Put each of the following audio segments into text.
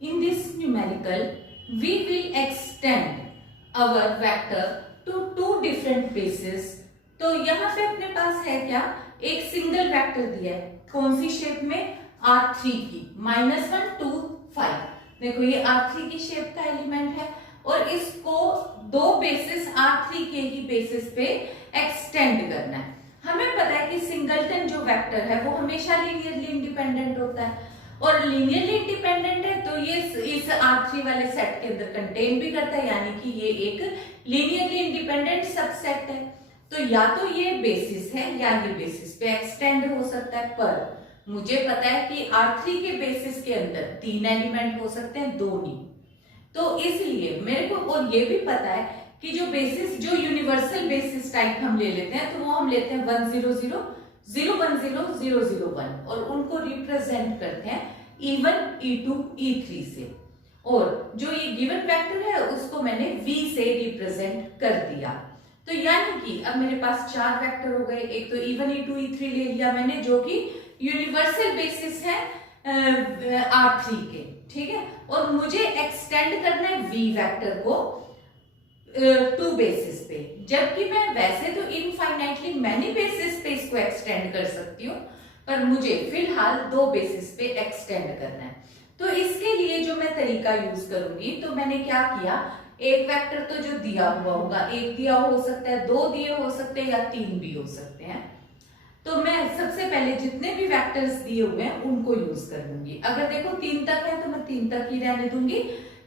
In this numerical, we will extend our vector to two different bases. तो यहाँ पे अपने पास है क्या, एक सिंगल वेक्टर दिया है, कौन सी शेप में, R3 की, -1 2 5। देखो ये R3 की शेप का एलिमेंट है और इसको दो बेसिस R3 के ही बेसिस पे एक्सटेंड करना है। हमें पता है कि सिंगलटन जो वेक्टर है वो हमेशा लीनियरली इंडिपेंडेंट होता है और लीनियरली इंडिपेंडेंट है तो ये इस R3 वाले सेट के अंदर कंटेन भी करता है, यानी कि ये एक लीनियरली इंडिपेंडेंट सबसेट है। तो या तो ये बेसिस है या ये बेसिस पे एक्सटेंड हो सकता है, पर मुझे पता है कि R3 के बेसिस के अंदर 3 एलिमेंट हो सकते हैं, 2 नहीं। तो इसलिए मेरे को और ये भी पता है कि जो बेसिस, जो यूनिवर्सल बेसिस टाइप हम ले लेते हैं तो वो हम लेते हैं 1 0 0 0 1 0 0 0 1 और उनको रिप्रेजेंट करते हैं E1 E2 E3 से, और जो ये गिवन वेक्टर है उसको मैंने V से रिप्रेजेंट कर दिया। तो यानी कि अब मेरे पास 4 वेक्टर हो गए, एक तो E1 E2 E3 ले लिया मैंने जो कि यूनिवर्सल बेसिस है R3 के, ठीक है, और मुझे एक्सटेंड करना है V वेक्टर को 2 बेसिस पे, जबकि मैं वैसे तो इनफाइनाइटली मैनी बेसिस पे इसको एक्सटेंड कर सकती हूँ, पर मुझे फिलहाल 2 बेसिस पे एक्सटेंड करना है। तो इसके लिए जो मैं तरीका यूज करूंगी, तो मैंने क्या किया, एक वेक्टर तो जो दिया हुआ होगा, एक दिया हो सकता है, 2 दिए हो सकते हैं या 3 भी हो सकते हैं। तो मैं सबसे पहले जितने भी वेक्टर्स दिए हुए हैं उनको यूज कर लूंगी। अगर देखो 3 तक है तो मैं 3 तक ही रहने दूंगी,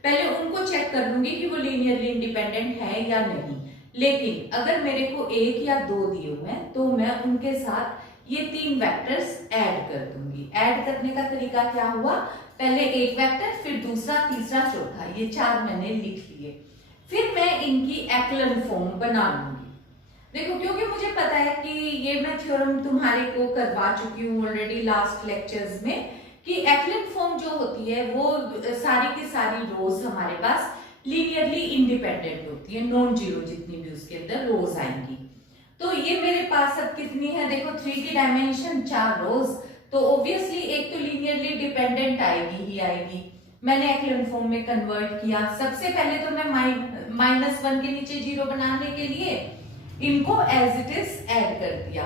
पहले उनको चेक कर लूंगी कि वो लीनियरली इंडिपेंडेंट है या नहीं। लेकिन अगर मेरे को 1 या 2 दिए हुए हैं तो मैं उनके साथ ये 3 वेक्टर्स ऐड कर दूंगी। ऐड करने का तरीका क्या हुआ, पहले एक वेक्टर, फिर दूसरा, तीसरा, चौथा, ये 4 मैंने लिख लिए। फिर मैं इनकी एक्लन फॉर्म बना लूंगी। देखो क्योंकि मुझे पता है कि ये मैं थ्योरम तुम्हारे को करवा चुकी हूँ ऑलरेडी लास्ट लेक्चर्स में, कि एक्लन फॉर्म जो होती है वो सारी की सारी रोज हमारे पास लीनियरली इंडिपेंडेंट होती है, नॉन जीरो जितनी भी उसके अंदर रोज आएंगी। तो ये मेरे पास अब कितनी है, देखो 3 की डायमेंशन 4 रोज, तो ऑब्वियसली एक तो लीनियरली डिपेंडेंट आएगी ही आएगी। मैंने एक्लन फॉर्म में कन्वर्ट किया। सबसे पहले तो मैं -1 के नीचे 0 बनाने के लिए इनको एज इट इज ऐड कर दिया,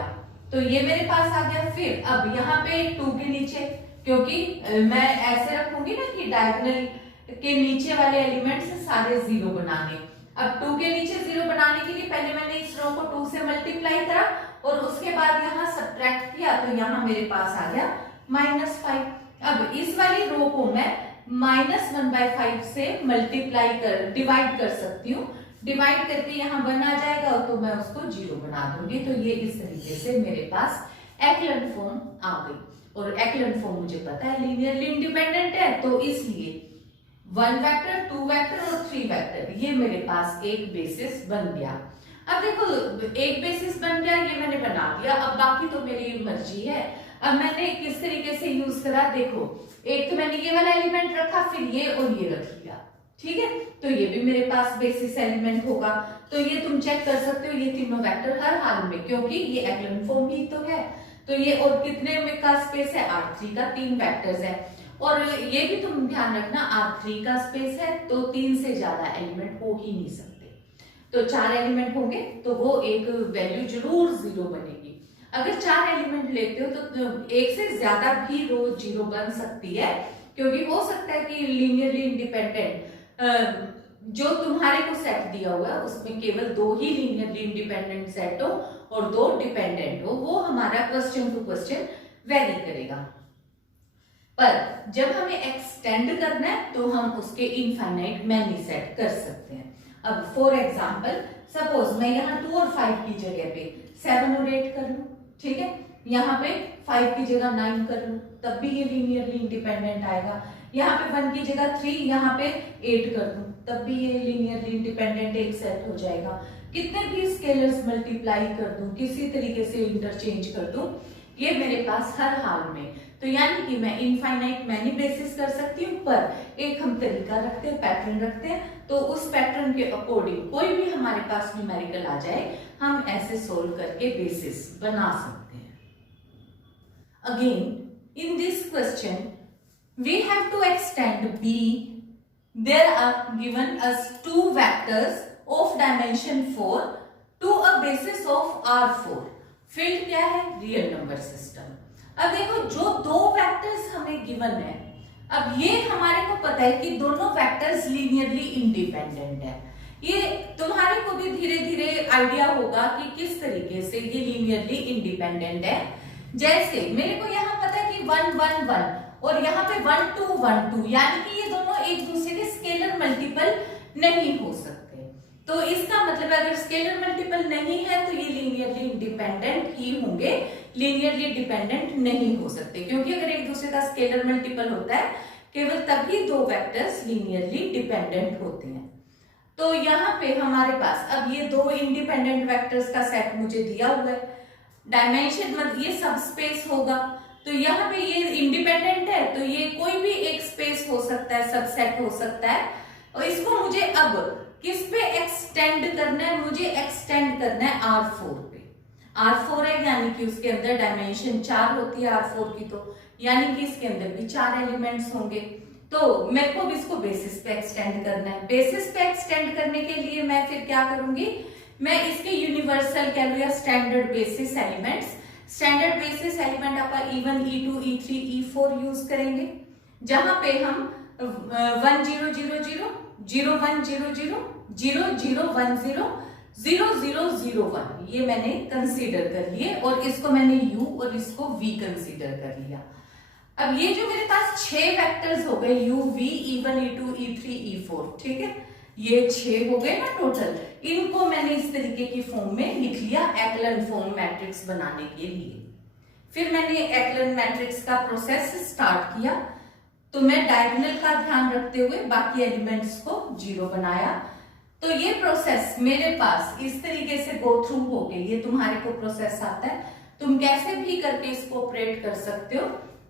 तो ये मेरे पास आ गया। फिर अब यहाँ पे 2 के नीचे, क्योंकि मैं ऐसे रखूंगी ना कि डायगोनल के नीचे वाले एलिमेंट्स सारे 0 बनाने। अब 2 के नीचे 0 बनाने के लिए पहले मैंने इस रो को 2 से मल्टीप्लाई करा और उसके बाद यहाँ सब्ट्रैक्ट किया, तो यहाँ मेरे पास आ गया -5। अब इस वाली रो को मैं -1/5 से मल्टीप्लाई कर डिवाइड कर सकती हूँ। डिवाइड करके यहाँ 1 आ जाएगा तो मैं उसको 0 बना दूंगी। तो ये इस तरीके से मेरे पास एक्लन फॉर्म आ गई, और एक्लन फॉर्म मुझे पता है लीनियरली इंडिपेंडेंट है, तो इसलिए 1 वेक्टर, 2 वेक्टर और 3 वेक्टर, ये मेरे पास एक बेसिस बन गया। अब देखो एक बेसिस बन गया, ये मैंने बना दिया, अब बाकी तो मेरी मर्जी है। अब मैंने किस तरीके से यूज करा, देखो एक तो मैंने ये वाला एलिमेंट रखा, फिर ये और ये रख लिया, ठीक है, तो ये भी मेरे पास बेसिस एलिमेंट होगा। तो ये तुम चेक कर सकते हो, ये तीनों वेक्टर हर हाल में, क्योंकि ये एक्लन फॉर्म ही तो है, तो ये और कितने में का स्पेस है, R3 का, 3 वेक्टर्स है। और ये भी तुम ध्यान रखना, R3 का स्पेस है तो 3 से ज्यादा एलिमेंट हो ही नहीं सकते, तो 4 एलिमेंट होंगे तो वो एक वैल्यू जरूर 0 बनेगी। अगर 4 एलिमेंट लेते हो तो एक से ज्यादा भी रो 0 बन सकती है, क्योंकि हो सकता है कि लीनियरली इंडिपेंडेंट जो तुम्हारे को सेट दिया हुआ है उसमें केवल 2 ही लीनियरली इंडिपेंडेंट सेट हो और 2 डिपेंडेंट हो, वो हमारा क्वेश्चन टू क्वेश्चन वेरी करेगा। पर जब हमें एक्सटेंड करना है तो हम उसके इनफाइनाइट मैनी सेट कर सकते हैं। अब फॉर एग्जांपल सपोज मैं यहाँ 2 और 5 की जगह पे 7 और 8 कर लूं, ठीक है, यहाँ पे 5 की जगह 9 कर लूं, तब भी ये लीनियरली इंडिपेंडेंट आएगा। यहाँ पे 1 की जगह 3, यहाँ पे 8 कर दूं, तब भी ये लीनियरली इंडिपेंडेंट एक सेट हो जाएगा। कितने भी स्केलर्स मल्टीप्लाई कर दूं, किसी तरीके से इंटरचेंज कर दूं, ये मेरे पास हर हाल में, तो यानी कि मैं इनफाइनाइट मैनी बेसिस कर सकती हूँ, पर एक हम तरीका रखते हैं, पैटर्न रखते हैं, तो उस पैटर्न के अकॉर्डिंग कोई भी हमारे पास न्यूमेरिकल आ जाए हम ऐसे सोल्व करके बेसिस बना सकते हैं। Again in this question we have to extend B. There are given us two vectors of dimension 4 to a basis of R4. Field क्या है? Real number system. अब देखो जो दो वेक्टर्स हमें गिवन है, अब ये हमारे को पता है कि दोनों वेक्टर्स लीनियरली इंडिपेंडेंट है. ये तुम्हारे को भी धीरे धीरे आइडिया होगा कि किस तरीके से ये लीनियरली इंडिपेंडेंट है. जैसे मेरे को यहाँ पता है कि 1 1 1 और यहाँ पे 1 2 1 2, यानी कि ये दोनों एक दूसरे के स्केलर मल्टीपल नहीं हो सकते. तो इसका मतलब अगर स्केलर मल्टीपल नहीं है तो ये लीनियरली इंडिपेंडेंट ही होंगे, लीनियरली डिपेंडेंट नहीं हो सकते, क्योंकि अगर एक दूसरे का स्केलर मल्टीपल होता है केवल तभी दो वेक्टर्स लीनियरली डिपेंडेंट होते हैं. तो यहाँ पे हमारे पास अब ये दो इंडिपेंडेंट वेक्टर्स का सेट मुझे दिया हुआ है. डायमेंशन मतलब ये सब स्पेस होगा, तो यहाँ पे ये इंडिपेंडेंट है तो ये कोई भी एक स्पेस हो सकता है, सबसेट हो सकता है. और इसको मुझे अब किस पे एक्सटेंड करना है? मुझे एक्सटेंड करना है R4 पे. R4 है यानी कि उसके अंदर डायमेंशन 4 होती है R4 की, तो यानी कि इसके अंदर भी 4 एलिमेंट्स होंगे. तो मेरे को भी इसको बेसिस पे एक्सटेंड करना है. बेसिस पे एक्सटेंड करने के लिए मैं फिर क्या करूंगी? मैं इसके यूनिवर्सल कह लो या standard basis elements, standard basis element अपन E1 E2 E3 E4 use करेंगे, जहां पे हम 1 0 0 0 0 1 0 0 0 0 1 0 0 0 0 1 ये मैंने कंसीडर कर लिए, और इसको मैंने U और इसको V कंसीडर कर लिया. अब ये जो मेरे पास 6 वेक्टर्स हो गए U V E1 E2 E3 E4, ठीक है, ये 6 हो गए ना टोटल. इनको मैंने इस तरीके की फॉर्म में लिख लिया एक्लन फॉर्म मैट्रिक्स बनाने के लिए. फिर मैंने एक्लन मैट्रिक्स का प्रोसेस स्टार्ट किया. तो मैं डायगोनल का ध्यान रखते हुए बाकी एलिमेंट्स को 0 बनाया. तो ये प्रोसेस मेरे पास इस तरीके से गो थ्रू हो गई. ये तुम्हारे को प्रोसेस आता है, तुम कैसे भी करके इसको ऑपरेट कर सकते हो.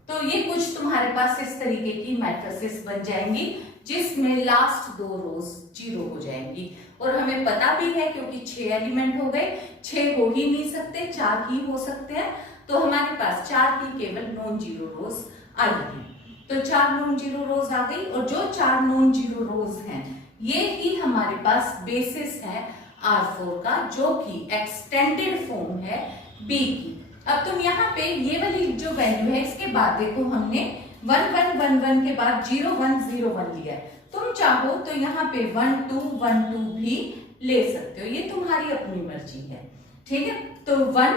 तो ये कुछ तुम्हारे पास इस तरीके की मैट्रिसेस बन जाएंगी जिसमें लास्ट 2 रोज 0 हो जाएंगी. और हमें पता भी है क्योंकि 6 एलिमेंट हो गए, 6 हो ही नहीं सकते, 4 ही हो सकते हैं. तो हमारे पास 4 ही केवल नॉन जीरो रोज आएगी. तो 4 नॉन जीरो रोज आ गई, और जो 4 नॉन जीरो रोज हैं ये ही हमारे पास बेसिस है R4 का, जो कि एक्सटेंडेड फॉर्म है B की. अब तुम यहाँ पे ये वाली जो वैल्यू है इसके बाद देखो हमने 1 1 1 1 के बाद 0 1 0 1 लिया है. तुम चाहो तो यहाँ पे 1 2 1 2 भी ले सकते हो, ये तुम्हारी अपनी मर्जी है. ठीक है, तो 1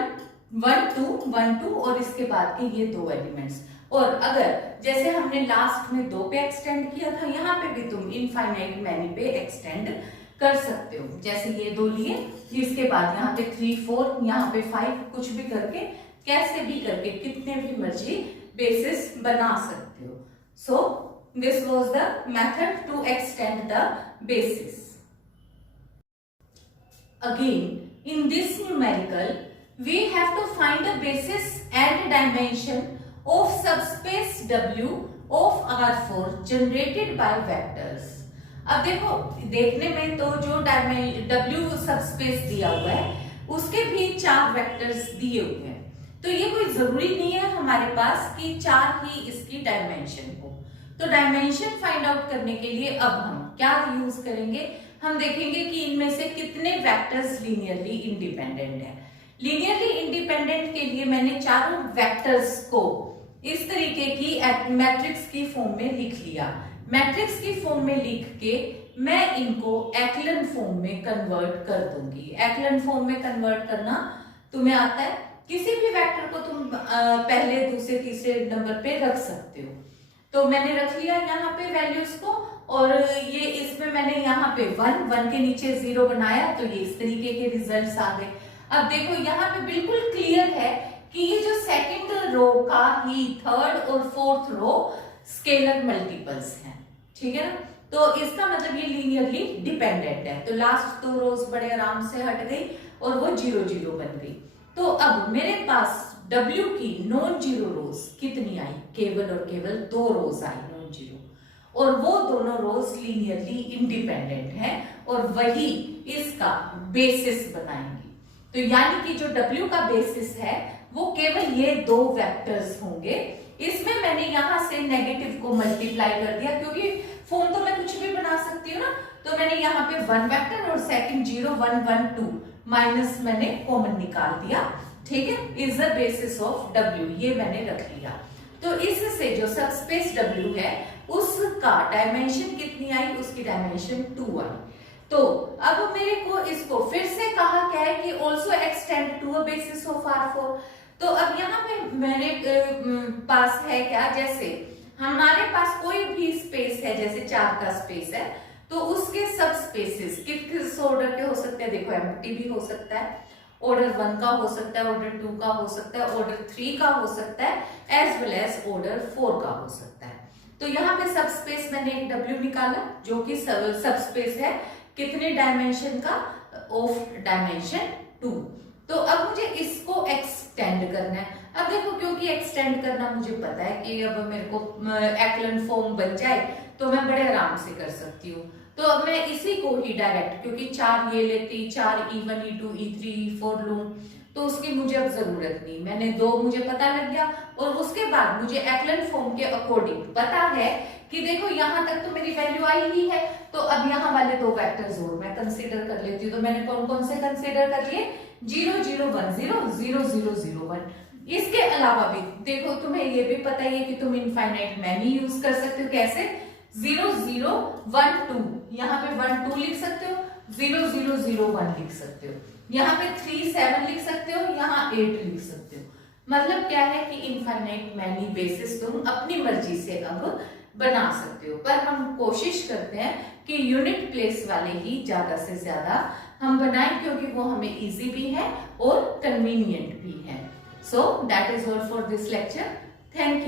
1 2 1 2 और इसके बाद के ये 2 एलिमेंट्स. और अगर जैसे हमने लास्ट में 2 पे एक्सटेंड किया था, यहाँ पे भी तुम इनफाइनाइट मैनी पे एक्सटेंड कर सकते हो. जैसे ये 2 लिए, इसके बाद यहाँ पे 3 4 यहाँ पे 5, कुछ भी करके कैसे भी करके कितने भी मर्जी बेसिस बना सकते हो. So this was the method to extend the basis. Again in this numerical we have to find the basis and dimension of subspace W of R4 generated by vectors. अब देखो, देखने में तो जो W सबस्पेस दिया हुआ है उसके भी 4 वेक्टर्स दिए हुए हैं, तो ये कोई जरूरी नहीं है हमारे पास कि 4 ही इसकी डायमेंशन हो. तो डायमेंशन फाइंड आउट करने के लिए अब हम क्या यूज करेंगे? हम देखेंगे कि इनमें से कितने वेक्टर्स लीनियरली इंडिपेंडेंट है. लीनियरली इंडिपेंडेंट के लिए मैंने चारों वेक्टर्स को इस तरीके की मैट्रिक्स की फॉर्म में लिख लिया. मैट्रिक्स की फॉर्म में लिख के मैं इनको एक्लन फॉर्म में कन्वर्ट कर दूंगी. एक्लन फॉर्म में कन्वर्ट करना तुम्हें आता है? किसी भी वेक्टर को तुम पहले दूसरे तीसरे नंबर पे रख सकते हो. तो मैंने रख लिया यहाँ पे वैल्यूज को, और ये इसमें मैंने यहाँ पे 1 1 के नीचे 0 बनाया, तो ये इस तरीके के रिजल्ट्स आ गए. अब देखो यहाँ पे बिल्कुल क्लियर है कि ये जो सेकंड रो का ही थर्ड और फोर्थ रो स्केलर मल्टीपल्स हैं. ठीक है ना, तो इसका मतलब ये लीनियरली डिपेंडेंट है. तो लास्ट 2 रोज बड़े आराम से हट गई और वो 0 0 बन गई. तो अब मेरे पास W की नॉन जीरो रोज कितनी आई? केवल और केवल 2 रोज आई नॉन जीरो, और वो दोनों रोज लीनियरली इंडिपेंडेंट है और वही इसका बेसिस बनाएंगे. तो यानी कि जो W का बेसिस है वो केवल ये 2 वेक्टर्स होंगे, इसमें मैंने यहाँ से नेगेटिव को मल्टीप्लाई कर दिया, क्योंकि फॉर्म तो मैं कुछ भी बना सकती हूँ ना, तो मैंने यहाँ पे 1 वेक्टर और सेकंड 0 1 1 2 माइनस मैंने कॉमन निकाल दिया, ठीक है, is the basis of W, ये मैंने रख लिया। तो इससे जो सबस्पेस W है उसका डायमेंशन कितनी आई, उसकी डायमेंशन 2 आई। तो अब मेरे को इसको फिर से कहा क्या है कि also extend to a basis of R4। तो अब यहाँ पे मेरे पास है क्या, जैसे हमारे पास कोई भी स्पेस है, जैसे 4 का स्पेस है, तो उसके सब स्पेसेस किस ऑर्डर के हो सकते हैं, देखो एम्प्टी भी हो सकता है, ऑर्डर 1 का हो सकता है, ऑर्डर 2 का हो सकता है, ऑर्डर 3 का हो सकता है, एज वेल एज ऑर्डर 4 का हो सकता है। तो यहाँ पे सब स्पेस मैंने एक W निकाला जो कि सब स्पेस है कितने डायमेंशन का, ऑफ डायमेंशन 2। तो अब मुझे इसको एक्सटेंड करना है। अब देखो क्योंकि एक्सटेंड करना मुझे पता है कि अब मेरे को एक्लन फॉर्म बन जाए तो मैं बड़े आराम से कर सकती हूँ। तो अब मैं इसी को ही डायरेक्ट, क्योंकि 4 ये लेती, 4 E1 E2 E3 E4 लूं, तो उसकी मुझे अब जरूरत नहीं, मैंने 2 मुझे पता लग गया। और उसके बाद मुझे एक्लन फॉर्म के अकॉर्डिंग पता है कि देखो यहाँ तक तो मेरी वैल्यू आई ही है, तो अब यहाँ वाले 2 वेक्टर्स और मैं कंसीडर कर लेती हूँ। तो मैंने कौन कौन से कंसीडर कर लिए, 0 0 1 0 0 0 0 1। इसके अलावा भी देखो तुम्हें ये भी पता ही है कि तुम इनफाइनाइट मैनी यूज कर सकते हो, कैसे 0 0 1 2, यहाँ पे 1 2 लिख सकते हो, 0 0 0 1 लिख सकते हो, यहाँ पे 3 7 लिख सकते हो, यहाँ 8 लिख सकते हो। मतलब क्या है कि इनफाइनाइट मैनी बेसिस तुम अपनी मर्जी से अब बना सकते हो, पर हम कोशिश करते हैं कि यूनिट प्लेस वाले ही ज्यादा से ज्यादा हम बनाएं, क्योंकि वो हमें इजी भी है और कन्वीनियंट भी है। So that is all for this lecture. Thank you.